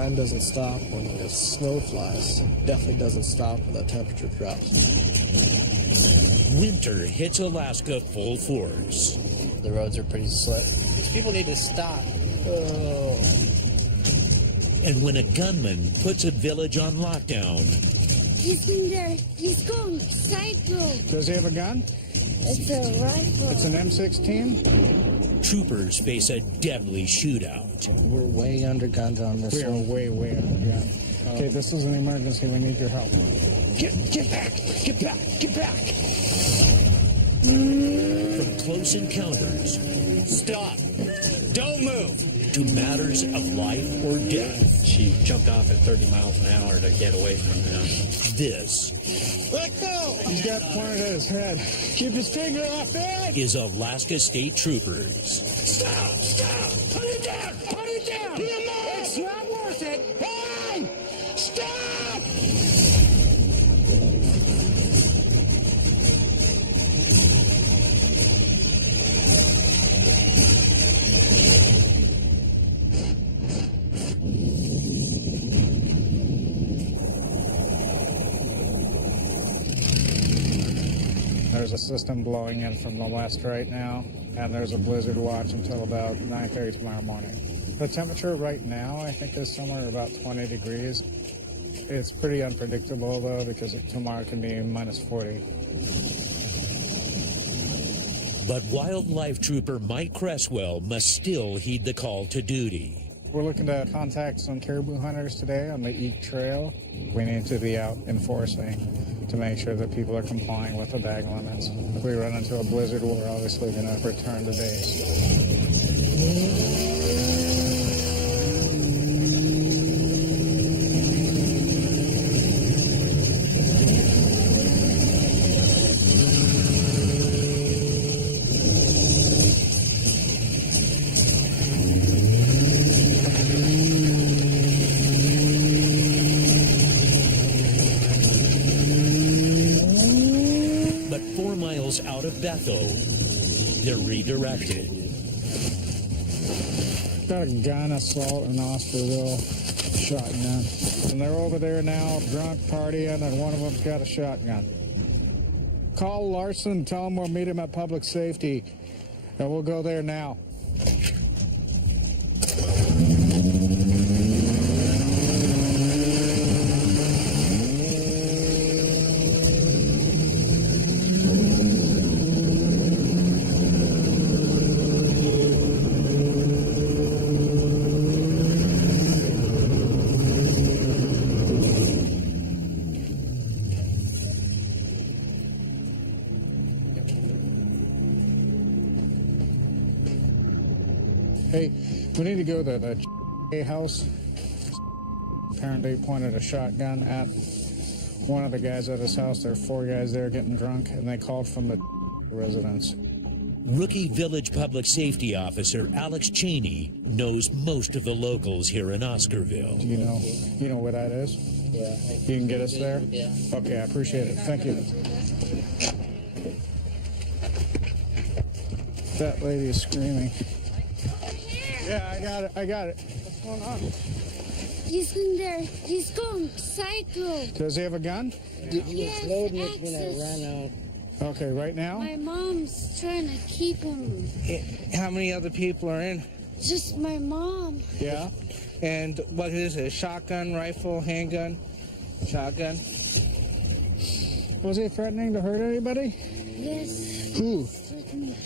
Time doesn't stop when the snow flies. Definitely doesn't stop when the temperature drops. Winter hits Alaska full force. The roads are pretty slick. These people need to stop. Oh. And when a gunman puts a village on lockdown, he's in there. He's going psycho. Does he have a gun? It's a rifle. It's an M16? troopers face a deadly shootout. We're way undergunned on this one. We are way undergunned. Okay, this is an emergency. We need your help. Get back! Get back! Get back! From close encounters, stop! Don't move! To matters of life or death. She jumped off at 30 miles an hour to get away from him. This. Let go! He's got pointed at his head. Keep his finger off it! Is Alaska State Troopers. Stop! Stop! Put it down! Put it down! It's not worth it! Hey! Stop! There's a system blowing in from the west right now, and there's a blizzard watch until about 9:30 tomorrow morning. The temperature right now, I think, is somewhere about 20 degrees. It's pretty unpredictable, though, because tomorrow can be minus 40. But wildlife trooper Mike Cresswell must still heed the call to duty. We're looking to contact some caribou hunters today on the Eek Trail. We need to be out enforcing to make sure that people are complying with the bag limits. If we run into a blizzard, we're obviously going to return to base. Out of Bethel, they're redirected. Got a gun assault in Osterville, shotgun. And they're over there now, drunk, partying, and one of them's got a shotgun. Call Larson, tell him we'll meet him at public safety, and we'll go there now. Hey, we need to go to the house. Apparently pointed a shotgun at one of the guys at his house. There are 4 guys there getting drunk, and they called from the residence. Rookie village public safety officer Alex Cheney knows most of the locals here in Oscarville. Do you know where that is? Yeah. You can get us there? Yeah. Okay, I appreciate it. Thank you. That lady is screaming. Yeah, I got it. What's going on? He's in there. He's going psycho. Does he have a gun? He was loading it when I ran out. Okay, right now? My mom's trying to keep him. How many other people are in? Just my mom. Yeah. And what is it? Shotgun, rifle, handgun? Shotgun? Was he threatening to hurt anybody? Yes. Who? Threatening to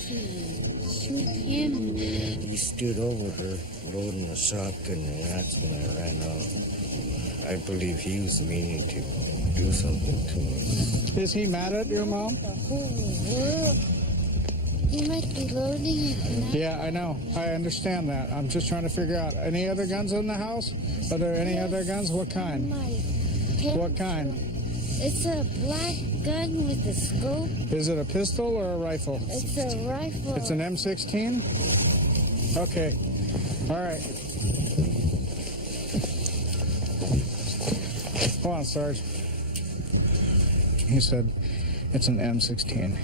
shoot him. He stood over her, loading a shotgun, and that's when I ran out. I believe he was meaning to do something to me. Is he mad at your mom? The whole world. He might be loading it now. Yeah, I know. I understand that. I'm just trying to figure out. Any other guns in the house? Are there any other guns? What kind? What kind? It's a black gun with a scope. Is it a pistol or a rifle? It's a rifle. It's an M16? Okay. All right. Hold on, Sarge. He said it's an M16.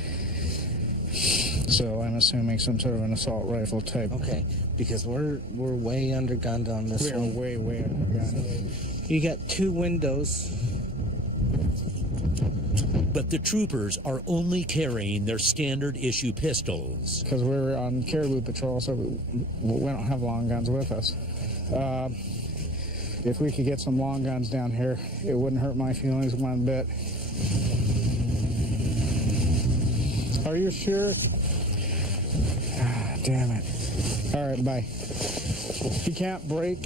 So I'm assuming some sort of an assault rifle type. Okay, because we're way undergunned on this We are one. way undergunned. You got 2 windows. But the troopers are only carrying their standard issue pistols. Because we're on caribou patrol, so we don't have long guns with us. If we could get some long guns down here, it wouldn't hurt my feelings one bit. Are you sure? Ah, damn it. All right, bye. He can't break.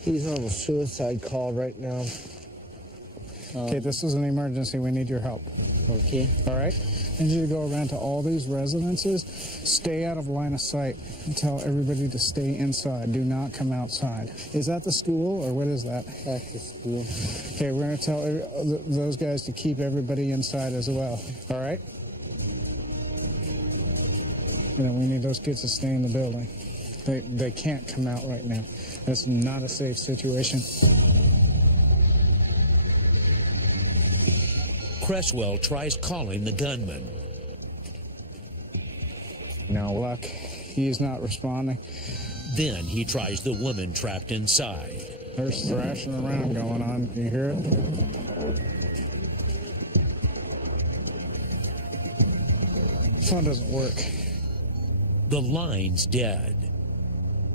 He's on a suicide call right now. Okay, this is an emergency. We need your help. Okay. All right? I need you to go around to all these residences, stay out of line of sight, and tell everybody to stay inside. Do not come outside. Is that the school, or what is that? Back to school. Okay, we're going to tell those guys to keep everybody inside as well. All right? And then we need those kids to stay in the building. They can't come out right now. That's not a safe situation. Cresswell tries calling the gunman. No luck. He's not responding. Then he tries the woman trapped inside. There's thrashing around going on. Can you hear it? This one doesn't work. The line's dead,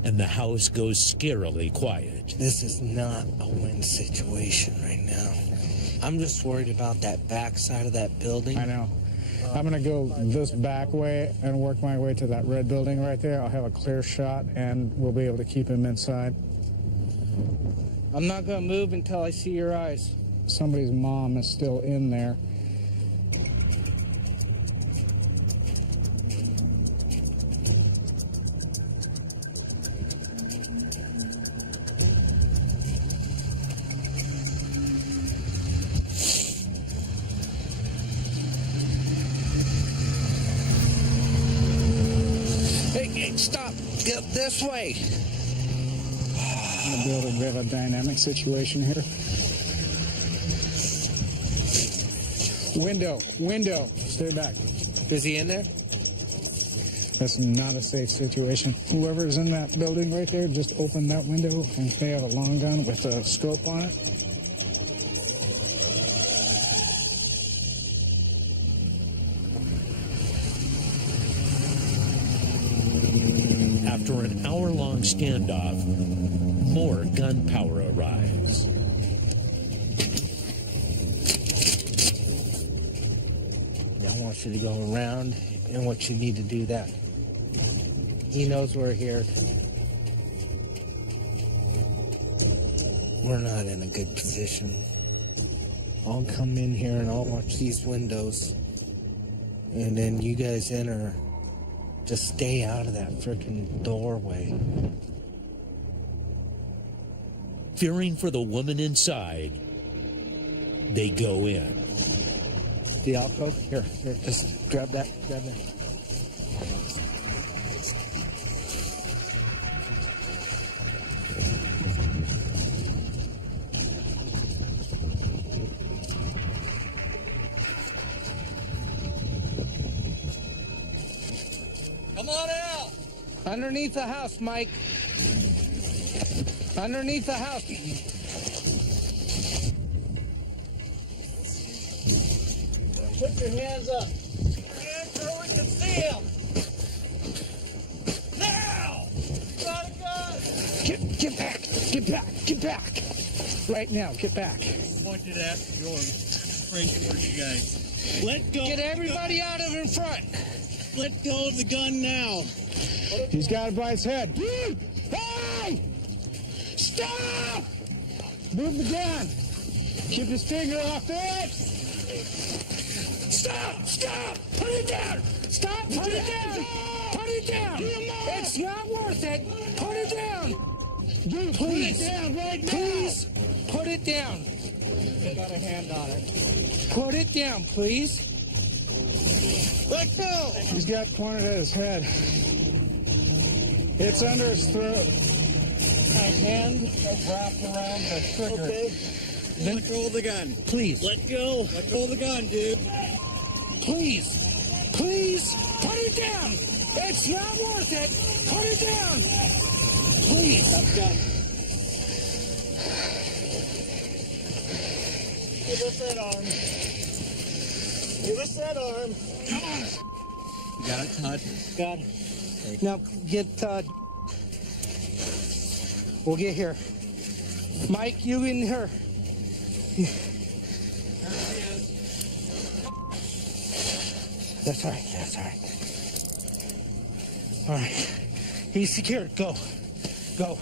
and the house goes scarily quiet. This is not a win situation right now. I'm just worried about that back side of that building. I know. I'm going to go this back way and work my way to that red building right there. I'll have a clear shot, and we'll be able to keep him inside. I'm not going to move until I see your eyes. Somebody's mom is still in there. Stop! Get this way! I'm going to build a bit of a dynamic situation here. Window. Stay back. Is he in there? That's not a safe situation. Whoever's in that building right there, just open that window, and they have a long gun with a scope on it. After an hour-long standoff, more gunpowder arrives. I want you to go around and what you need to do that. He knows we're here. We're not in a good position. I'll come in here and I'll watch these windows. And then you guys enter. Just stay out of that freaking doorway. Fearing for the woman inside, they go in. The alcove? Here, just grab that. Come on out! Underneath the house, Mike. Underneath the house. Put your hands up. Hands where we can see them. Now! Got a gun! Get back! Right now, get back. Pointed at yours. Right towards you guys. Let go. Get everybody out of in front. Let go of the gun now. He's got it by his head. Dude! Hey! Stop! Move the gun. Keep his finger off it. Stop! Put it down! Stop! Put it down! Put it down! It's not worth it! Put it down! Dude, please! Put it down right now! Please! Put it down! Got a hand on it. Put it down, please! Let go! He's got pointed at his head. It's under his throat. My hand is wrapped around the trigger. Okay. Let go of the gun. Please. Let go. Let go of the gun, dude. Please! Put it down! Please. Stop down. Give us that arm. Give us that arm. Come on. Got it, Todd? Got it. Now get, we'll get here. Mike, you in here. That's all right, that's all right. All right, he's secured, go, go.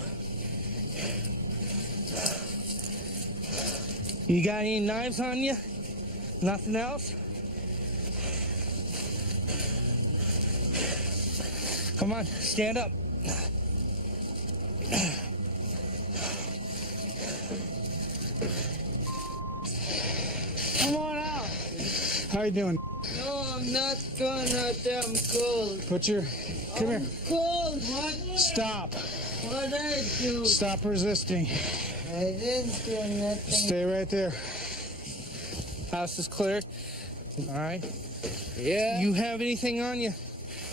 You got any knives on you? Nothing else? Come on, stand up. Come on out. How you doing? No, I'm not going out there. I'm cold. Put your... Come here. Cold. What? Stop. What I do? Stop resisting. I didn't do nothing. Stay right there. House is clear. All right. Yeah, You have anything on you?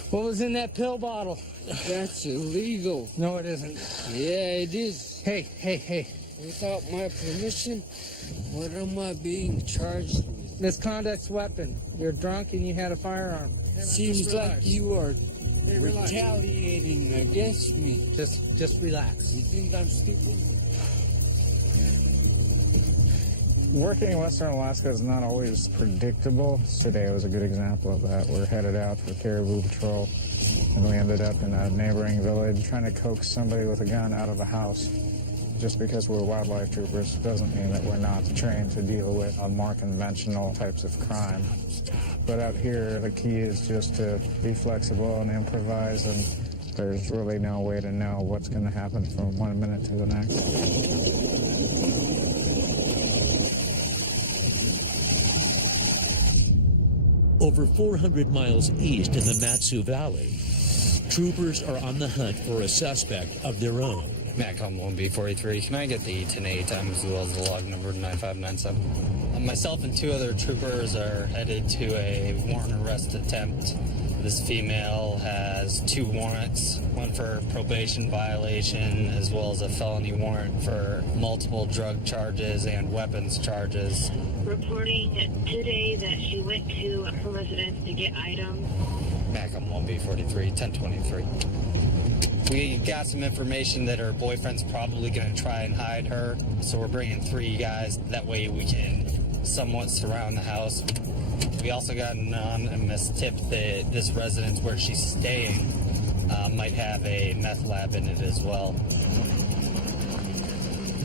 What was in that pill bottle? that's illegal. No, it isn't. Yeah, it is. Hey, hey, hey. Without my permission, what am I being charged with? Misconduct's weapon. You're drunk and you had a firearm. Seems like you are retaliating against me. Just relax. You think I'm stupid? Working in Western Alaska is not always predictable. Today was a good example of that. We're headed out for caribou patrol, and we ended up in a neighboring village trying to coax somebody with a gun out of a house. Just because we're wildlife troopers doesn't mean that we're not trained to deal with more conventional types of crime. But out here, the key is just to be flexible and improvise, and there's really no way to know what's going to happen from 1 minute to the next. Over 400 miles east in the Matsu Valley, troopers are on the hunt for a suspect of their own. MACOM 1B43, can I get the 10-8 time as well as the log number 9597? Myself and two other troopers are headed to a warrant arrest attempt. This female has 2 warrants, one for probation violation as well as a felony warrant for multiple drug charges and weapons charges. Reporting today that she went to her residence to get items. MACOM 1B43, 1023. We got some information that her boyfriend's probably going to try and hide her, so we're bringing 3 guys. That way we can somewhat surround the house. We also got an anonymous tip that this residence where she's staying might have a meth lab in it as well.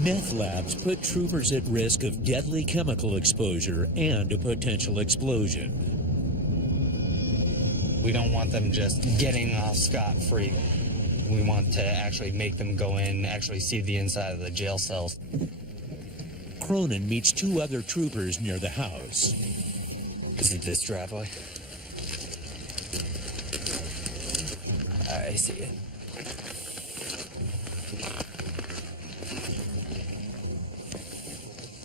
Meth labs put troopers at risk of deadly chemical exposure and a potential explosion. We don't want them just getting off scot-free. We want to actually make them go in, actually see the inside of the jail cells. Cronin meets 2 other troopers near the house. Is it this driveway? I see it.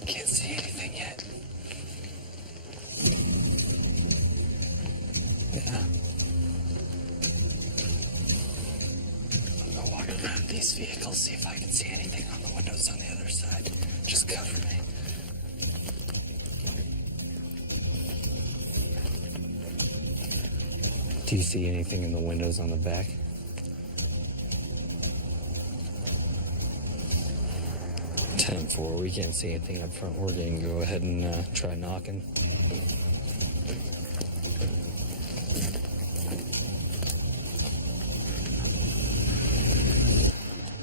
Can't see anything yet. Yeah. I'll walk around these vehicles, see if I can see anything on the windows on the other side. Just cover me. Do you see anything in the windows on the back? (10-4), we can't see anything up front. We're going to go ahead and try knocking.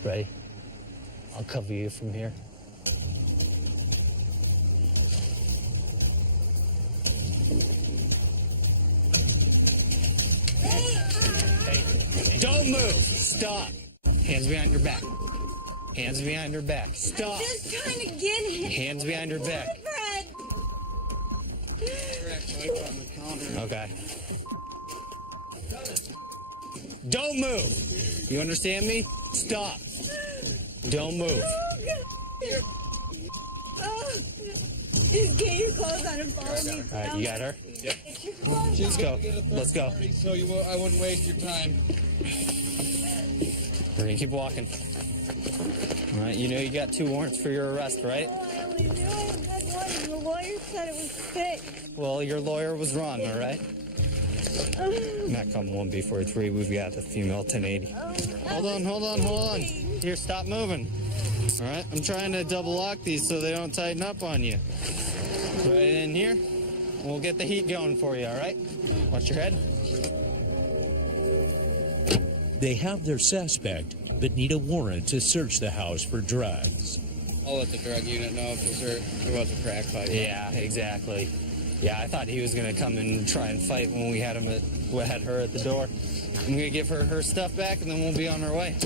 Ready? I'll cover you from here. Don't move! Stop! Hands behind your back. Hands behind your back. Stop! I'm just trying to get it. Hands behind your back. Fred. Okay. Don't move! You understand me? Stop! Don't move. Just get your clothes on and follow me. All right, you got her? Yep. Let's go. Let's go. So I wouldn't waste your time. We're gonna keep walking. All right, you know you got 2 warrants for your arrest, right? Oh, I only knew I had one. The lawyer said it was 6. Well, your lawyer was wrong, all right? Matcom 1B43, we've got a female 1080. Hold on. Here, stop moving. All right, I'm trying to double lock these so they don't tighten up on you. Right in here. We'll get the heat going for you, all right? Watch your head. They have their suspect, but need a warrant to search the house for drugs. I'll let the drug unit know if there was a crack pipe. Yeah, exactly. Yeah, I thought he was going to come and try and fight when we had her at the door. I'm going to give her stuff back, and then we'll be on our way.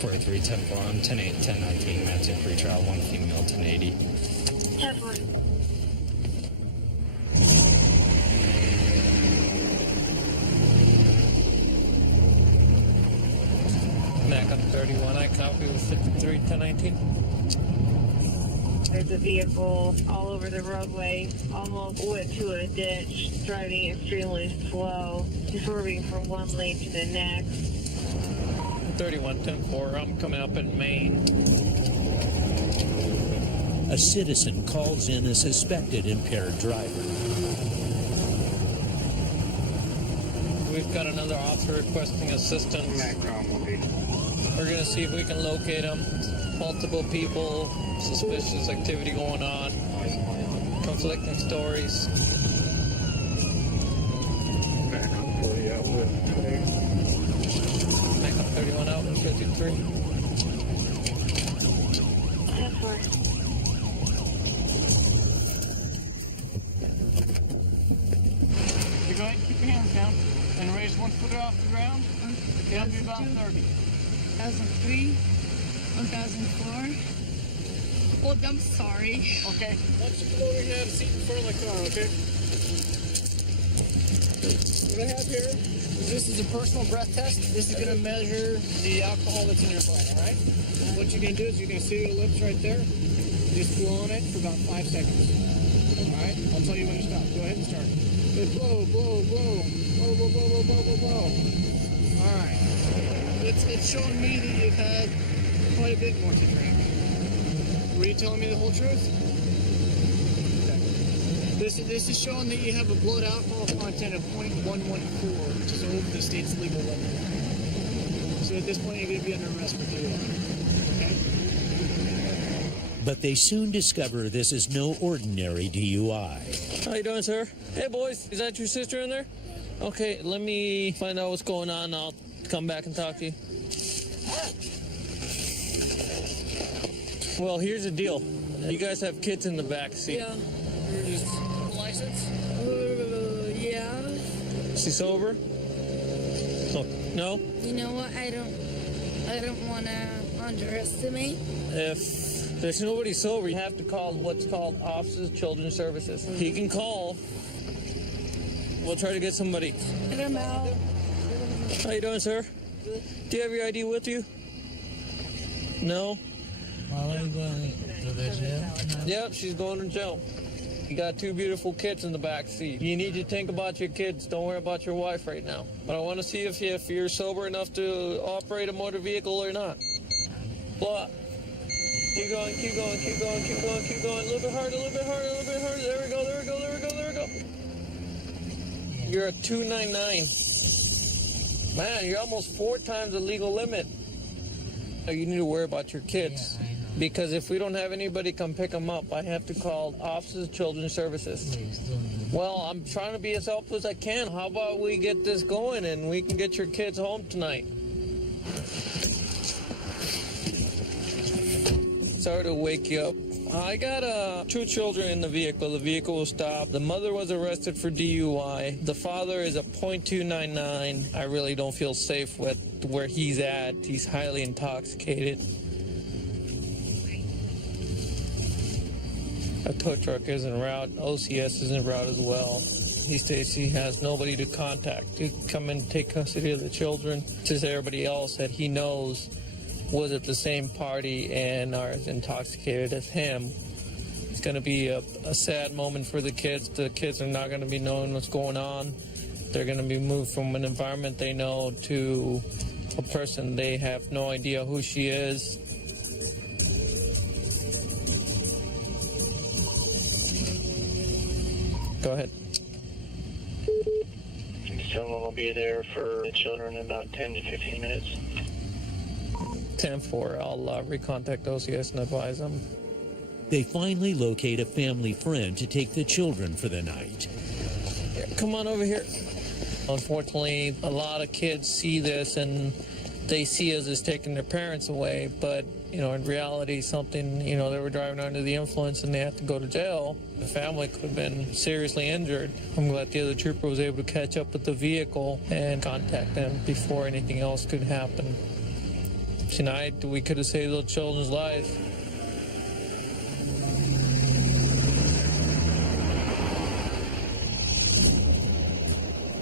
43, 10-4, 10-8, 10-19, that's a pretrial, 1 female, 1080. 10-4. Back up 31, I copy with 53, 1019. There's a vehicle all over the roadway, almost went to a ditch, driving extremely slow, swerving from one lane to the next. 31, 10-4, I'm coming up in Maine. A citizen calls in a suspected impaired driver. We've got another officer requesting assistance. We're going to see if we can locate him. Multiple people, suspicious activity going on, conflicting stories. Back up 31 out in 53. 10-4. You go ahead and keep your hands down and raise 1 foot off the ground. It'll be about 30. 2003, 1004. Oh, I'm sorry. Okay. Why don't you come over here and have a seat in front of the car, okay? What I have here is this is a personal breath test. This is going to measure the alcohol that's in your blood, all right? What you're going to do is you're going to see your lips right there. Just blow on it for about 5 seconds. All right? I'll tell you when to stop. Go ahead and start. Just blow, blow, blow. Blow, blow, blow, blow, blow, blow, blow. All right. It's showing me that you've had quite a bit more to drink. Were you telling me the whole truth? Okay. This is showing that you have a blood alcohol content of 0.114, which is over the state's legal limit. So at this point, you're going to be under arrest for DUI. Okay? But they soon discover this is no ordinary DUI. How you doing, sir? Hey, boys. Is that your sister in there? Okay, let me find out what's going on. I'll come back and talk to you. Well, here's the deal. You guys have kids in the back seat. Yeah. License? Yeah. Is she sober? Oh, no? You know what? I don't want to underestimate. If there's nobody sober, you have to call what's called Office of Children's Services. He can call. We'll try to get somebody. I don't know. How you doing, sir? Do you have your ID with you? No? Yep, she's going to jail. You got 2 beautiful kids in the back seat. You need to think about your kids. Don't worry about your wife right now. But I want to see if you're sober enough to operate a motor vehicle or not. Blow up. Keep going, keep going, keep going, keep going, keep going. A little bit harder, a little bit harder, a little bit harder. There we go, there we go, there we go, there we go. You're at 299. Man, you're almost 4 times the legal limit. You need to worry about your kids. Because if we don't have anybody come pick them up, I have to call Office of Children's Services. Well, I'm trying to be as helpful as I can. How about we get this going and we can get your kids home tonight? Sorry to wake you up. I got 2 children in the vehicle. The vehicle was stopped. The mother was arrested for DUI. The father is a .299. I really don't feel safe with where he's at. He's highly intoxicated. A tow truck is en route. OCS is en route as well. He states he has nobody to contact to come and take custody of the children. Says everybody else that he knows was at the same party and are as intoxicated as him. It's going to be a sad moment for the kids. The kids are not going to be knowing what's going on. They're going to be moved from an environment they know to a person they have no idea who she is. Go ahead. Someone will be there for the children in about 10 to 15 minutes. 10-4. I'll recontact OCS and advise them. They finally locate a family friend to take the children for the night. Yeah, come on over here. Unfortunately, a lot of kids see this and they see us as taking their parents away, but in reality, something, they were driving under the influence and they had to go to jail. The family could have been seriously injured. I'm glad the other trooper was able to catch up with the vehicle and contact them before anything else could happen. Tonight, we could have saved those children's lives.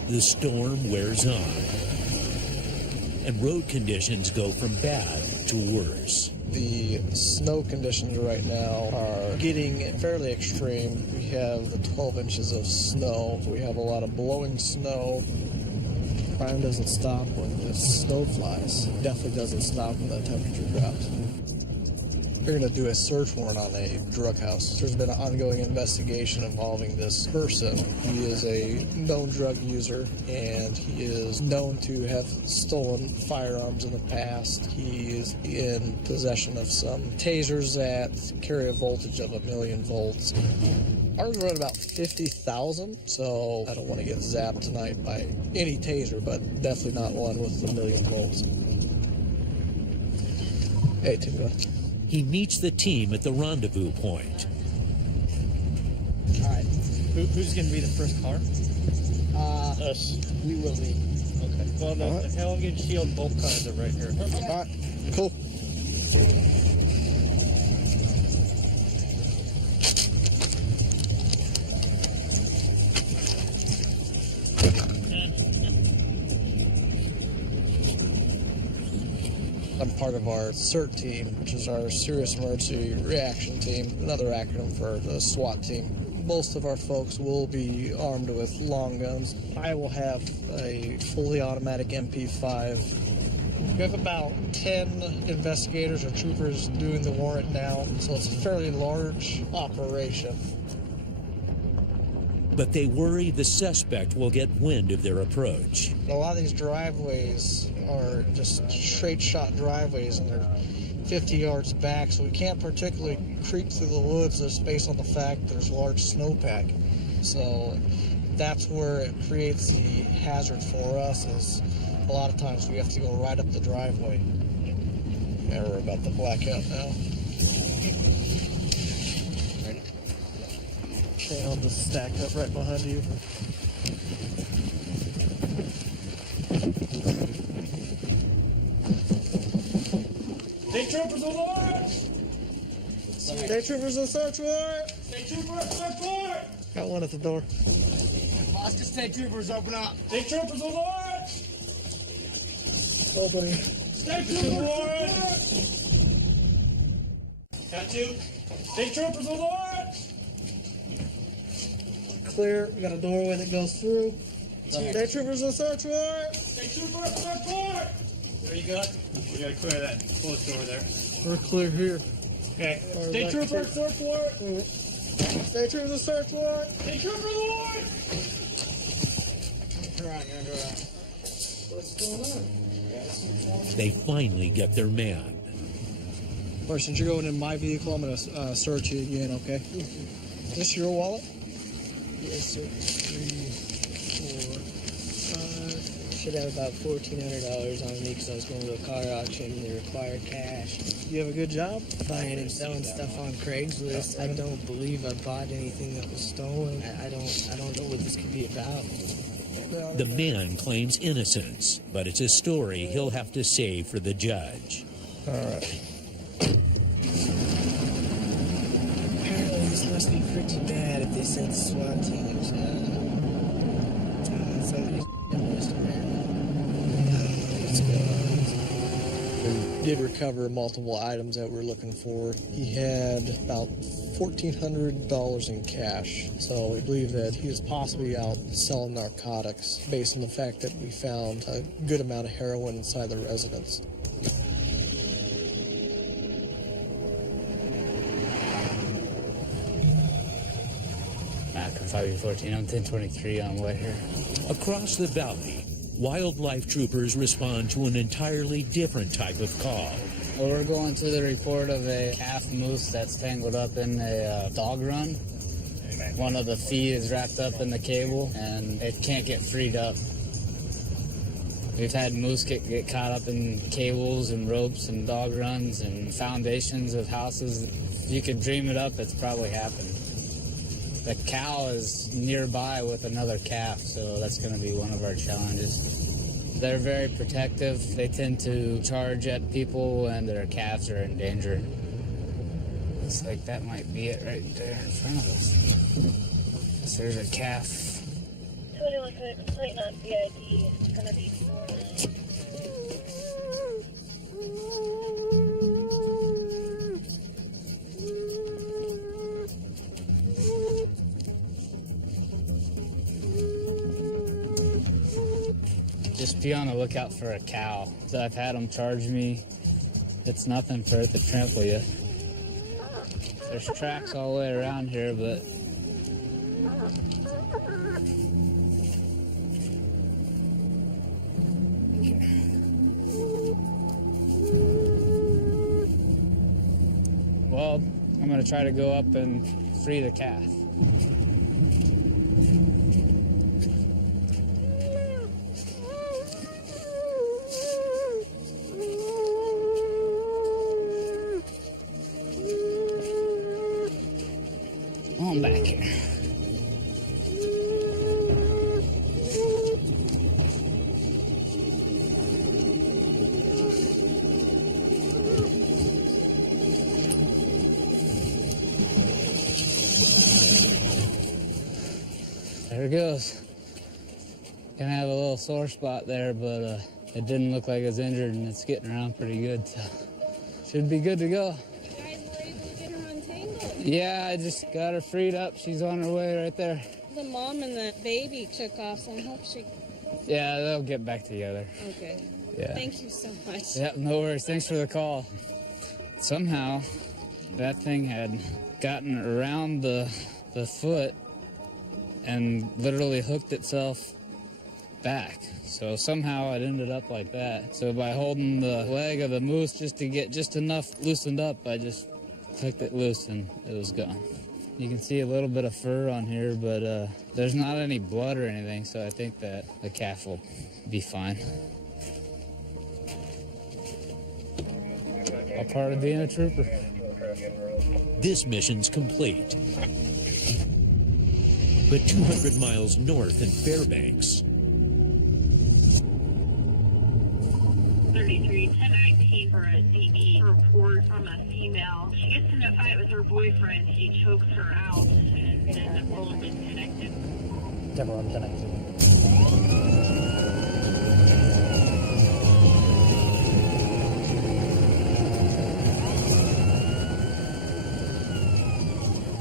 The storm wears on, and road conditions go from bad to worse. The snow conditions right now are getting fairly extreme. We have the 12 inches of snow. We have a lot of blowing snow. Crime doesn't stop when the snow flies. It definitely doesn't stop when the temperature drops. They're going to do a search warrant on a drug house. There's been an ongoing investigation involving this person. He is a known drug user, and he is known to have stolen firearms in the past. He is in possession of some tasers that carry a voltage of 1,000,000 volts. Ours run about 50,000, so I don't want to get zapped tonight by any taser, but definitely not one with 1,000,000 volts. Hey, Tim. He meets the team at the rendezvous point. All right. Who's going to be the first car? Us. We will be. Okay. Well, the Helgen Shield both cars are right here. All right. Cool. I'm part of our CERT team, which is our Serious Emergency Reaction Team, another acronym for the SWAT team. Most of our folks will be armed with long guns. I will have a fully automatic MP5. We have about 10 investigators or troopers doing the warrant now, so it's a fairly large operation. But they worry the suspect will get wind of their approach. A lot of these driveways are just straight shot driveways, and they're 50 yards back, so we can't particularly creep through the woods just based on the fact there's large snowpack. So that's where it creates the hazard for us, is a lot of times we have to go right up the driveway. Yeah, we're about to black out now. Okay, I'll just stack up right behind you. State troopers on the march! State troopers on search warrant! State troopers, search warrant! Got one at the door. Oscar State troopers, open up! State troopers on the march! Opening. State troopers, warrant! Got two. State troopers on the march! Clear. We got a doorway that goes through. State troopers on search warrant! State troopers, search warrant! There you go. We gotta clear that closed door there. We're clear here. Okay. State troopers, search warrant! State troopers on search warrant! State troopers on the warrant! What's going on? They finally get their man. Or since you're going in my vehicle, I'm going to search you again, okay? Is this your wallet? Yes, sir. 3, 4, 5. Should have about $1,400 on me because I was going to a car auction and they required cash. You have a good job? Buying and selling stuff on Craigslist. I don't believe I bought anything that was stolen. I don't know what this could be about. The man claims innocence, but it's a story he'll have to save for the judge. All right. Apparently this must be pretty bad if they sent SWAT teams. Somebody's missed, man. I don't know what's going on. We did recover multiple items that we're looking for. He had about $1,400 in cash, so we believe that he was possibly out selling narcotics based on the fact that we found a good amount of heroin inside the residence. Highway 14. I'm 1023 on way here. Across the valley, wildlife troopers respond to an entirely different type of call. Well, we're going to the report of a calf moose that's tangled up in a dog run. One of the feet is wrapped up in the cable, and it can't get freed up. We've had moose get caught up in cables and ropes and dog runs and foundations of houses. If you could dream it up, it's probably happened. The cow is nearby with another calf, so that's going to be one of our challenges. They're very protective. They tend to charge at people when their calves are in danger. Looks like that might be it right there in front of us. There's a calf. Somebody wants a complaint on BID. It's going to be 4. Just be on the lookout for a cow. So I've had them charge me. It's nothing for it to trample you. There's tracks all the way around here, but well, I'm gonna try to go up and free the calf. On back here. There it goes. Gonna have a little sore spot there, but it didn't look like it was injured, and it's getting around pretty good, so should be good to go. Yeah, I just got her freed up. She's on her way right there. The mom and the baby took off, so I hope she... Yeah, they'll get back together. Okay. Yeah. Thank you so much. Yeah, no worries. Thanks for the call. Somehow, that thing had gotten around the foot and literally hooked itself back. So somehow it ended up like that. So by holding the leg of the moose just to get just enough loosened up, I just hooked it loose and it was gone. You can see a little bit of fur on here, but there's not any blood or anything, so I think that the calf will be fine. All part of being a trooper. This mission's complete. But 200 miles north in Fairbanks, 33-1019 for a DB report from a female. She gets in a fight with her boyfriend. He chokes her out, and then the phone is connected. Deborah, I'm connected.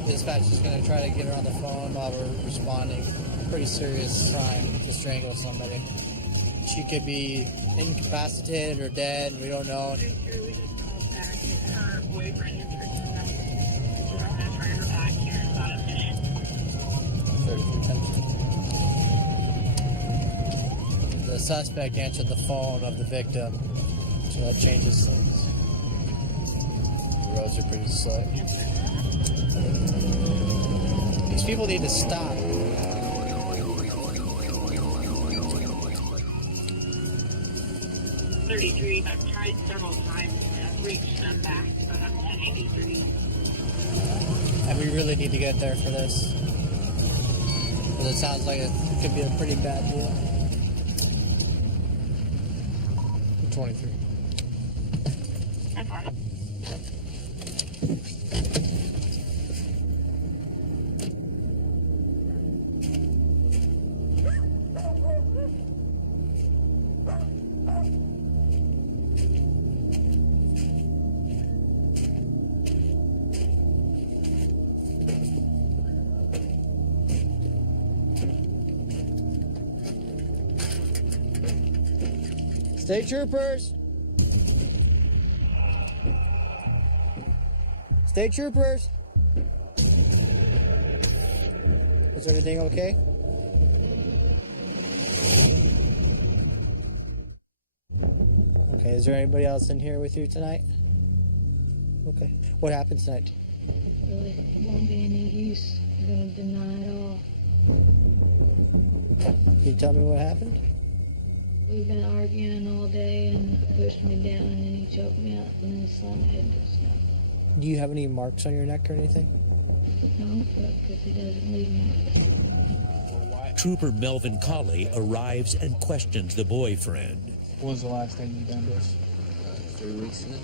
Dispatch is going to try to get her on the phone while we're responding. Pretty serious crime to strangle somebody. She could be incapacitated or dead. We don't know. Her boyfriend is tonight. So I'm going to try her back here in about a minute. The suspect answered the phone of the victim, so that changes things. The roads are pretty slick. These people need to stop. 33. I've tried several times to reach them back, but I'm 1083. And we really need to get there for this. Because it sounds like it could be a pretty bad deal. 23. That's fine. State troopers! State troopers! Is everything okay? Okay, is there anybody else in here with you tonight? Okay. What happened tonight? Well, it won't be any use. I'm going to deny it all. Can you tell me what happened? We've been arguing all day and pushed me down and then he choked me out and then slammed my head into the snow. Do you have any marks on your neck or anything? No, but because he doesn't leave me. Trooper Melvin Colley arrives and questions the boyfriend. When was the last time you done this? 3 weeks ago.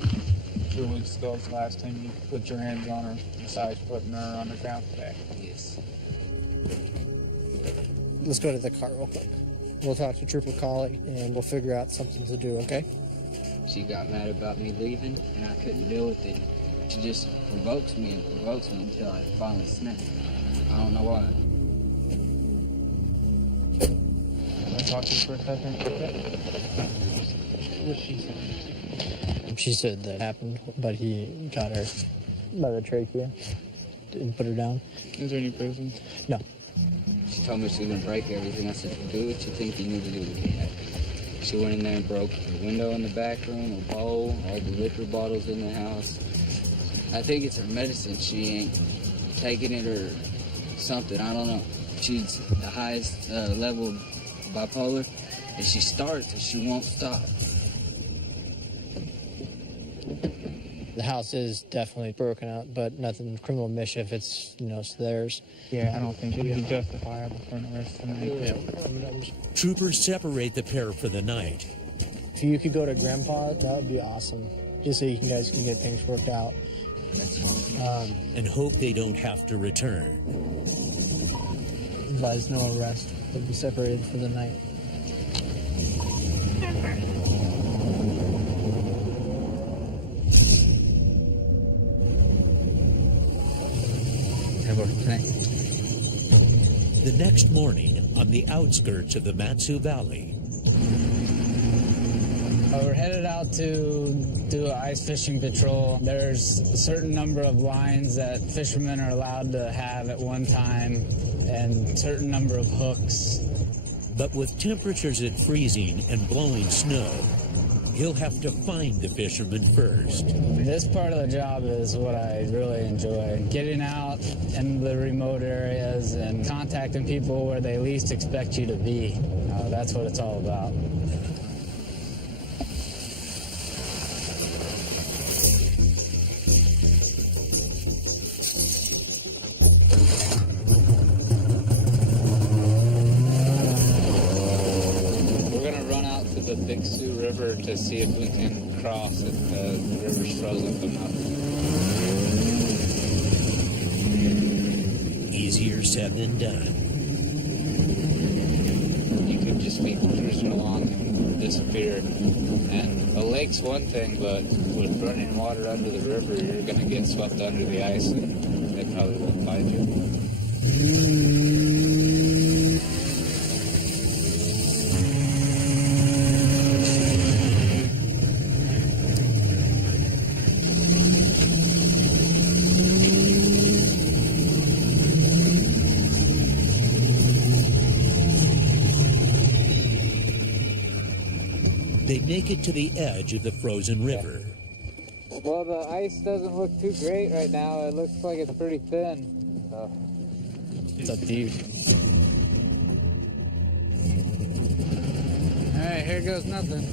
3 weeks ago was the last time you put your hands on her besides putting her on the ground today? Yes. Let's go to the car real quick. We'll talk to Trooper Colley and we'll figure out something to do, okay? She got mad about me leaving, and I couldn't deal with it. She just provokes me until I finally snap. I don't know why. Can I talk to you for a second? What's she saying? She said that happened, but he got her by the trachea and put her down. Is there any prison? No. She told me she was gonna break everything. I said, do what you think you need to do to get happy. She went in there and broke the window in the back room, a bowl, all the liquor bottles in the house. I think it's her medicine. She ain't taking it or something. I don't know. She's the highest level of bipolar, and she starts and she won't stop. The house is definitely broken out, but nothing criminal mischief. It's, it's theirs. Yeah, I don't think it would be justifiable for an arrest tonight. Troopers separate the pair for the night. If you could go to Grandpa, that would be awesome. Just so you guys can get things worked out. And hope they don't have to return. Advise no arrest. They'll be separated for the night. The next morning, on the outskirts of the Matsu Valley, we're headed out to do an ice fishing patrol. There's a certain number of lines that fishermen are allowed to have at one time and a certain number of hooks. But with temperatures at freezing and blowing snow, he'll have to find the fishermen first. This part of the job is what I really enjoy. Getting out in the remote areas and contacting people where they least expect you to be. That's what it's all about. The Big Sioux River to see if we can cross if the river's frozen enough. Easier said than done. You could just be cruising along and disappear. And a lake's one thing, but with running water under the river, you're going to get swept under the ice and they probably won't find you. They make it to the edge of the frozen river. Well, the ice doesn't look too great right now. It looks like it's pretty thin. So it's up to you. All right, here goes nothing.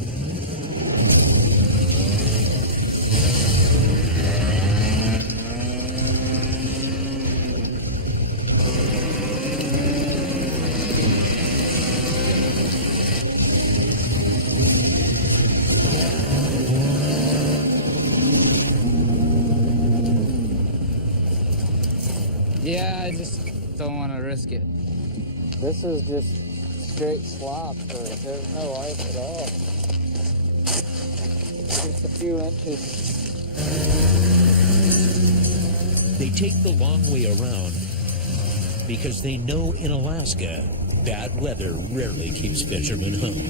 Yeah, I just don't want to risk it. This is just straight slop, so there's no ice at all. Just a few inches. They take the long way around because they know in Alaska, bad weather rarely keeps fishermen home.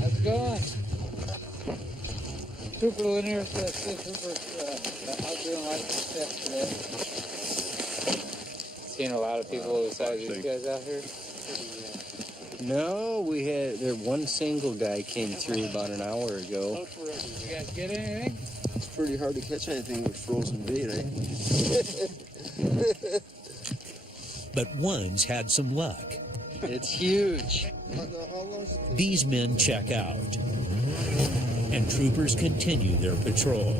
How's it going? Trooper Lanier said, Trooper, out doing license checks today. Seen a lot of people besides these guys out here. No, we had one single guy came through about an hour ago. You guys get anything? It's pretty hard to catch anything with frozen bait, eh? But one's had some luck. It's huge. These men check out, and troopers continue their patrol.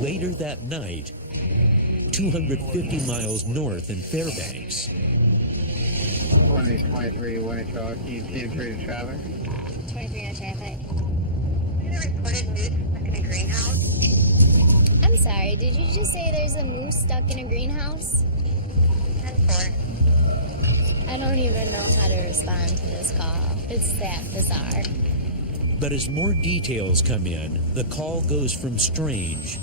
Later that night, 250 miles north in Fairbanks, 23, one o'clock, you see through the traffic? 23 on traffic. Reported moose stuck in a greenhouse. I'm sorry, did you just say there's a moose stuck in a greenhouse? 10-4. I don't even know how to respond to this call. It's that bizarre. but as more details come in, the call goes from strange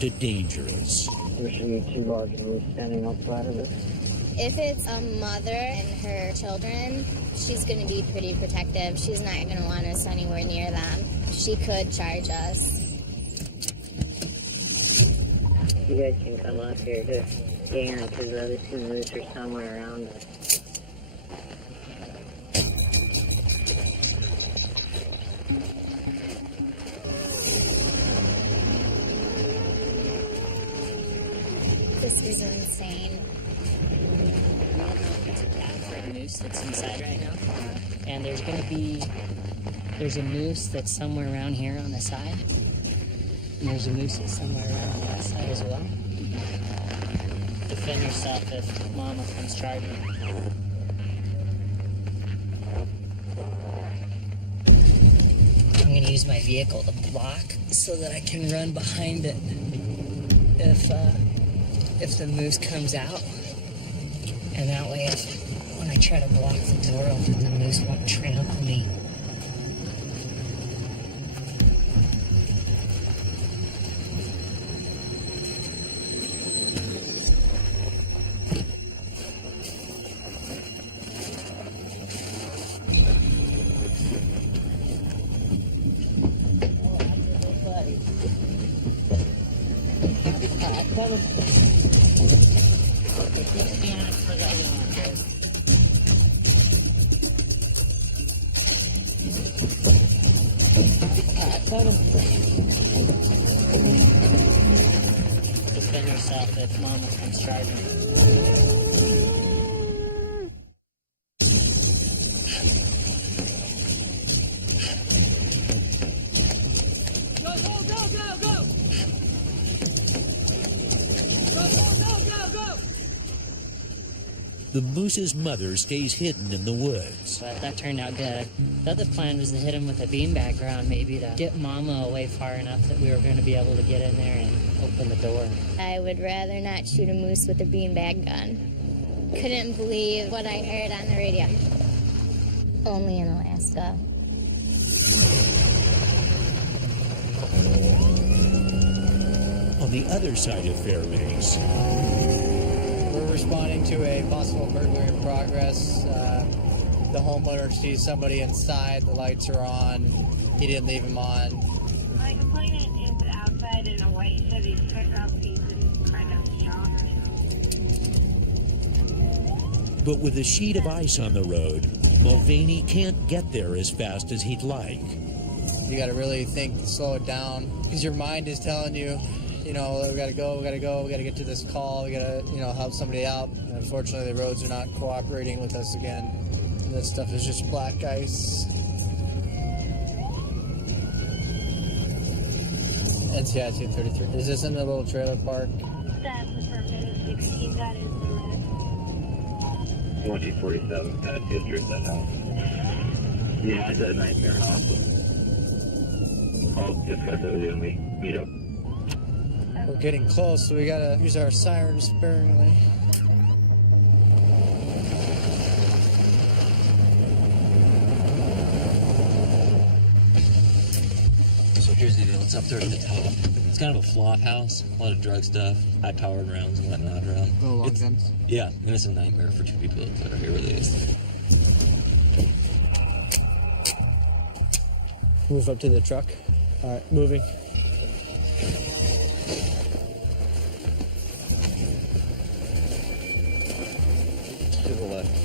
to dangerous. There should be two large moose standing outside of it. If it's a mother and her children, she's going to be pretty protective. She's not going to want us anywhere near them. She could charge us. You guys can come up here to scan because the other two moose are somewhere around us. This is insane. For a moose that's inside right now, and there's a moose that's somewhere around here on the side, and there's a moose that's somewhere around on that side as well. Defend yourself if Mama comes charging. I'm gonna use my vehicle to block so that I can run behind it if the moose comes out. And that way, when I try to block the door open, the moose won't trample me. Defend yourself if Mama comes charging. The moose's mother stays hidden in the woods. But that turned out good. The other plan was to hit him with a beanbag round, maybe to get Mama away far enough that we were going to be able to get in there and open the door. I would rather not shoot a moose with a beanbag gun. Couldn't believe what I heard on the radio. Only in Alaska. On the other side of Fairbanks, we're responding to a possible burglary in progress. The homeowner sees somebody inside, the lights are on, he didn't leave them on. My complainant is outside in a white Chevy pickup. He's in kind of shock or something. but with a sheet of ice on the road, Mulvaney can't get there as fast as he'd like. You gotta really think, slow it down, because your mind is telling you, we gotta go, we gotta get to this call, we gotta, help somebody out. And unfortunately, the roads are not cooperating with us again. This stuff is just black ice. NCI 233. Is this in the little trailer park? That's affirmative. 16 got in for 2047 kind of history of that house. Yeah, it's a nightmare house. I'll discuss it with you when we meet up. We're getting close, so we gotta use our sirens sparingly. So here's the deal. It's up there at the top. It's kind of a flop house, a lot of drug stuff, high-powered rounds and whatnot around. Oh, long guns. Yeah, and it's a nightmare for 2 people that are here, really is. Move up to the truck. All right, moving. To the left.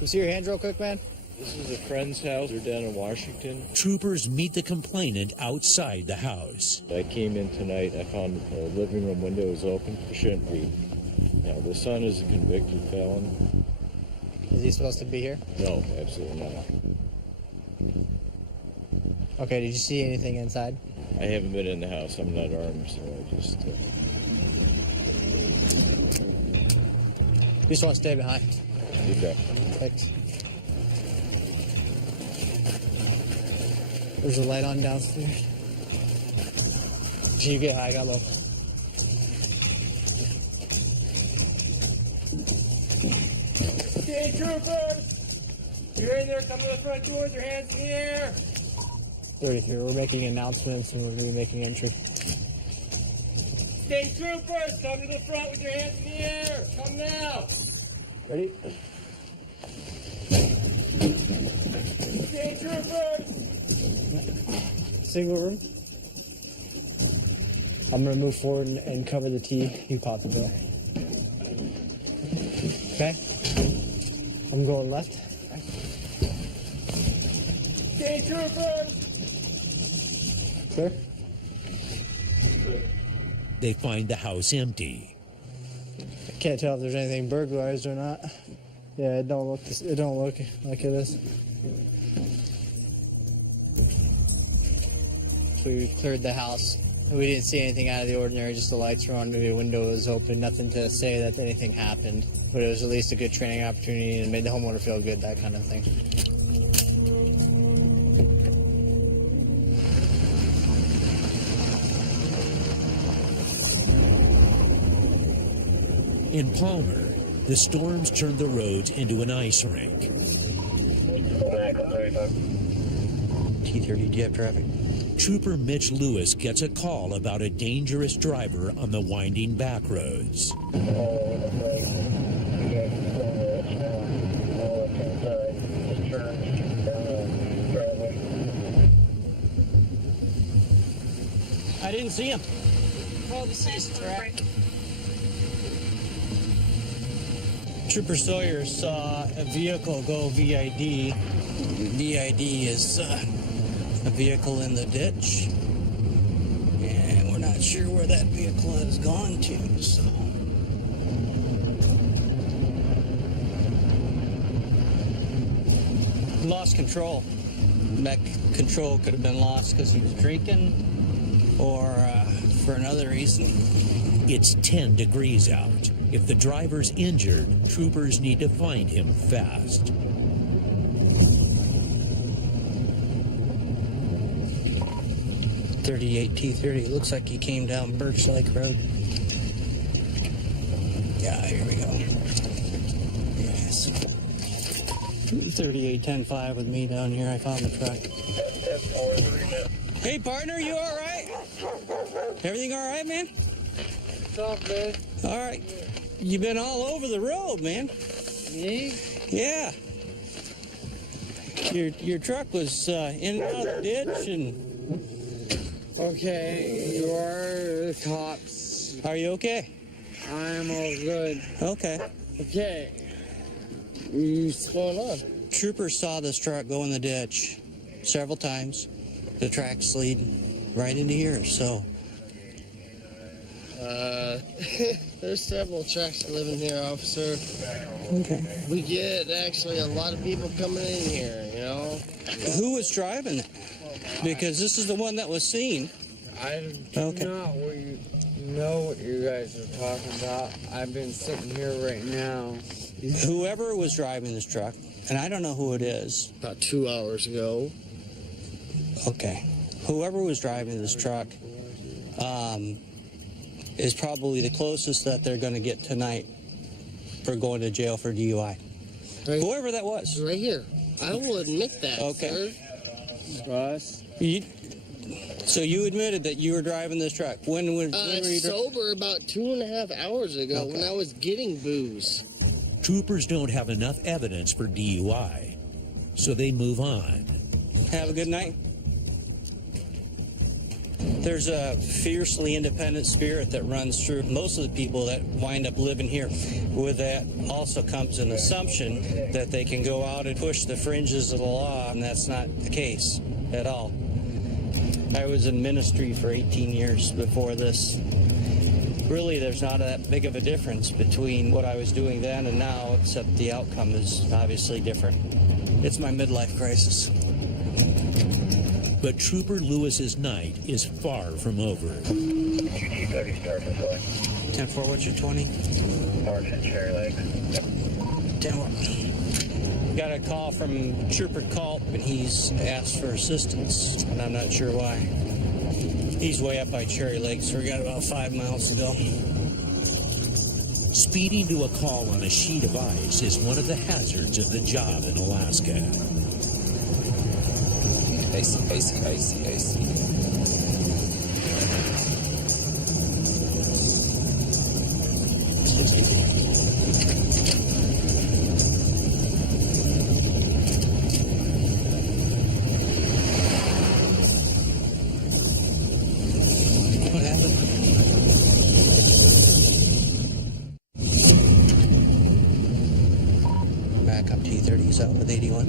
You see your hands real quick, man? This is a friend's house. They're down in Washington. Troopers meet the complainant outside the house. I came in tonight. I found the living room window is open. It shouldn't be. Now, the son is a convicted felon. Is he supposed to be here? No, absolutely not. Okay, did you see anything inside? I haven't been in the house. I'm not armed, so I just... You just want to stay behind. You bet. Thanks. There's a light on downstairs. Did you get high? I got low. State troopers! You're in there, come to the front door with your hands in the air! 33, we're making announcements and we're going to be making entry. State troopers, come to the front with your hands in the air! Come now! Ready? State troopers! Single room. I'm going to move forward and cover the T. You pop the door. Okay? I'm going left. State troopers! Clear? They find the house empty. I can't tell if there's anything burglarized or not. Yeah, it don't look like it is. So we cleared the house. We didn't see anything out of the ordinary, just the lights were on, maybe a window was open, nothing to say that anything happened. But it was at least a good training opportunity and made the homeowner feel good, that kind of thing. In Palmer, the storms turned the roads into an ice rink. T30, do you have traffic? Trooper Mitch Lewis gets a call about a dangerous driver on the winding back roads. I didn't see him. Well, this is correct. Trooper Sawyer saw a vehicle go VID. VID is a vehicle in the ditch, and we're not sure where that vehicle has gone to, so. Lost control. That control could have been lost because he was drinking or for another reason. It's 10 degrees out. If the driver's injured, troopers need to find him fast. T30. Looks like he came down Birch Lake Road. Yeah, here we go. Yes. 3810-5 with me down here. I found the truck. Hey, partner, you all right? Everything all right, man? What's up, man? All right. You've been all over the road, man. Me? Yeah. Your truck was in and out of the ditch and... Okay, you are the cops. Are you okay? I'm all good. Okay. Okay. What's going on? Troopers saw this truck go in the ditch several times. The tracks lead right into here, so... There's several tracks that live in here, officer. Okay. We get actually a lot of people coming in here, you know? Who was driving it? Because this is the one that was seen. I do not know what you guys are talking about. I've been sitting here right now. Whoever was driving this truck, and I don't know who it is. About 2 hours ago. Okay. Whoever was driving this truck is probably the closest that they're going to get tonight for going to jail for DUI. Whoever that was. Right here. I will admit that, okay. sir. Us? So you admitted that you were driving this truck. When were you sober about 2.5 hours ago Okay. when I was getting booze. Troopers don't have enough evidence for DUI, so they move on. Have a good night. There's a fiercely independent spirit that runs through most of the people that wind up living here. With that also comes an assumption that they can go out and push the fringes of the law, and that's not the case at all. I was in ministry for 18 years before this. Really, there's not that big of a difference between what I was doing then and now, except the outcome is obviously different. It's my midlife crisis. But Trooper Lewis's night is far from over. 2T30 start this way. 10-4, what's your 20? Sergeant Cherry Lake. 10-4. Got a call from Trooper Culp, and he's asked for assistance, and I'm not sure why. He's way up by Cherry Lake, so we got about 5 miles to go. Speeding to a call on a sheet of ice is one of the hazards of the job in Alaska. Icy. What happened? Back up T30s out with 81.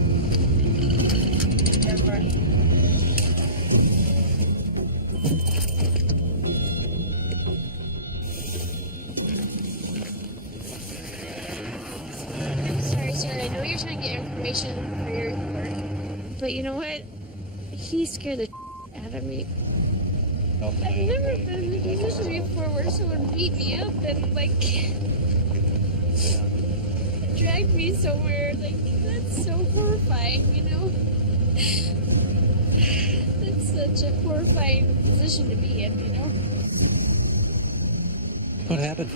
Sorry, sir. I know you're trying to get information for your report, but you know what? He scared the out of me. I've never been in a position before where someone beat me up and like dragged me somewhere. Like that's so horrifying, you know. That's such a horrifying position to be in, you know. What happened?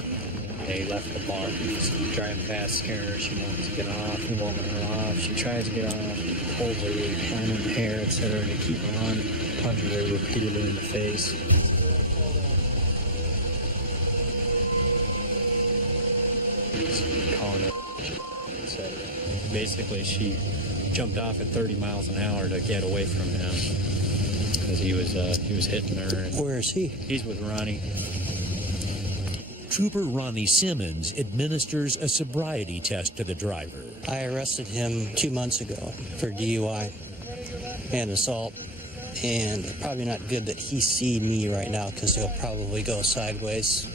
They left the bar. He's driving past, scaring her. She wants to get off. He won't let her off. She tries to get off. He pulls her, climb in the hair, etc. to keep her on. Punches her repeatedly in the face. He's calling her. So basically, she jumped off at 30 miles an hour to get away from him because he was hitting her. Where is he? He's with Ronnie. Trooper Ronnie Simmons administers a sobriety test to the driver. I arrested him 2 months ago for DUI and assault. And probably not good that he see me right now because he'll probably go sideways.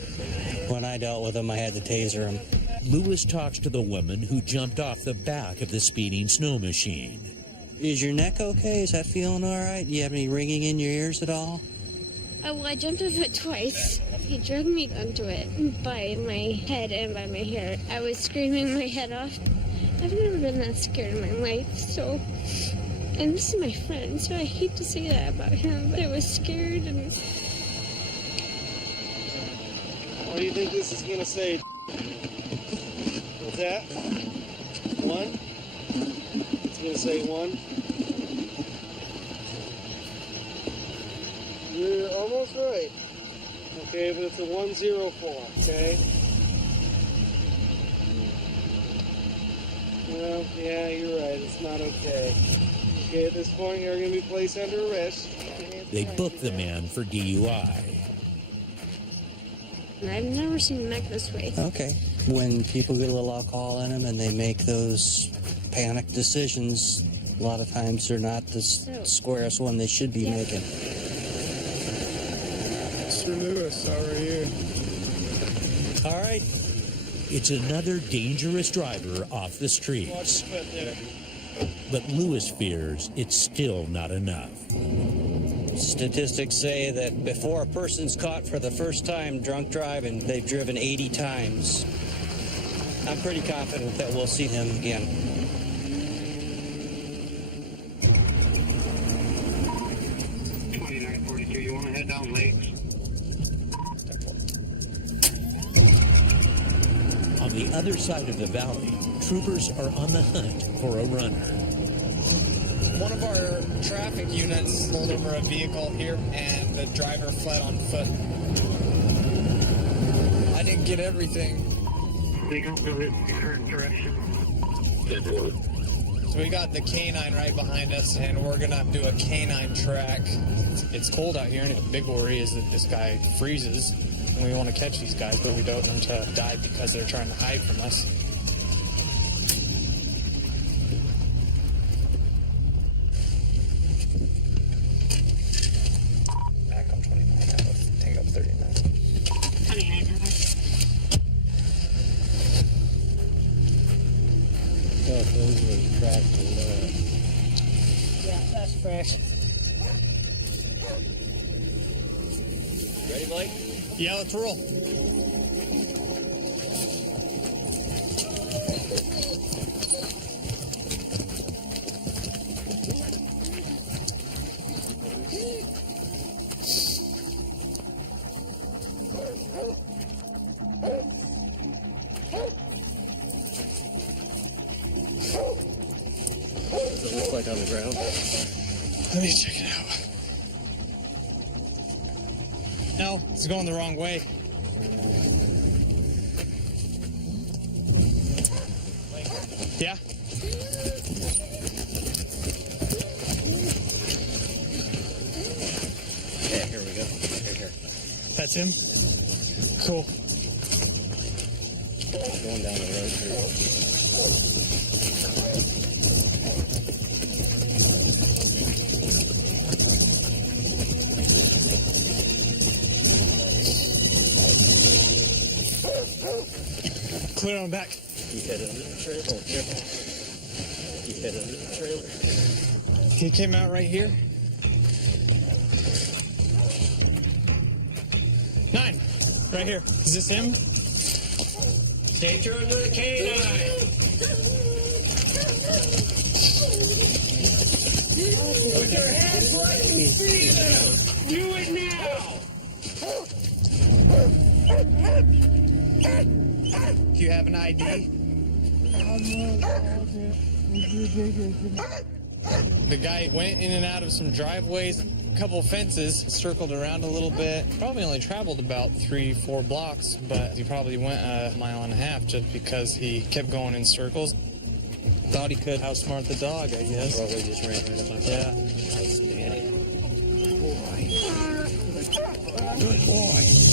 When I dealt with him, I had to taser him. Lewis talks to the woman who jumped off the back of the speeding snow machine. Is your neck okay? Is that feeling all right? Do you have any ringing in your ears at all? Well, I jumped off it twice. He dragged me onto it by my head and by my hair. I was screaming my head off. I've never been that scared in my life, so... And this is my friend, so I hate to say that about him, but I was scared and... What do you think this is going to say? What's that? 1? It's going to say 1. You're almost right. Okay, but it's a 104, okay? Well, yeah, you're right. It's not okay. Okay, at this point, you're going to be placed under arrest. They book the man for DUI. I've never seen him act this way. Okay. When people get a little alcohol in them and they make those panic decisions, a lot of times they're not the squarest one they should be making. Mr. Lewis, how are you? All right. It's another dangerous driver off the streets. But Lewis fears it's still not enough. Statistics say that before a person's caught for the first time drunk driving, they've driven 80 times. I'm pretty confident that we'll see him again. You want to head down Lakes? On the other side of the valley, troopers are on the hunt for a runner. One of our traffic units pulled over a vehicle here, and the driver fled on foot. I didn't get everything. They don't know the current direction. So we got the canine right behind us, and we're gonna do a canine track. It's cold out here, and the big worry is that this guy freezes. And we want to catch these guys, but we don't want them to die because they're trying to hide from us. Back on 29 now, tank up 39. 29 tower. Oh, those were cracked. Yeah, that's fresh. Ready, Mike? Yeah, let's roll. Does it look like on the ground? Let me check it out. No, it's going the wrong way. Yeah? Yeah, here we go. Here. That's him? Cool. Going down the road here. Clear on back. Keep heading under the trailer. Oh, careful. Keep heading under the trailer. He came out right here. 9. Right here. Is this him? Stay true to the canine. Put your hands where I can see them. Do it now. Do you have an ID? The guy went in and out of some driveways, a couple fences, circled around a little bit. Probably only traveled about 3-4 blocks, but he probably went a mile and a half just because he kept going in circles. Thought he could outsmart the dog, I guess. Probably just ran right up my butt. Yeah. Outstanding. Good boy.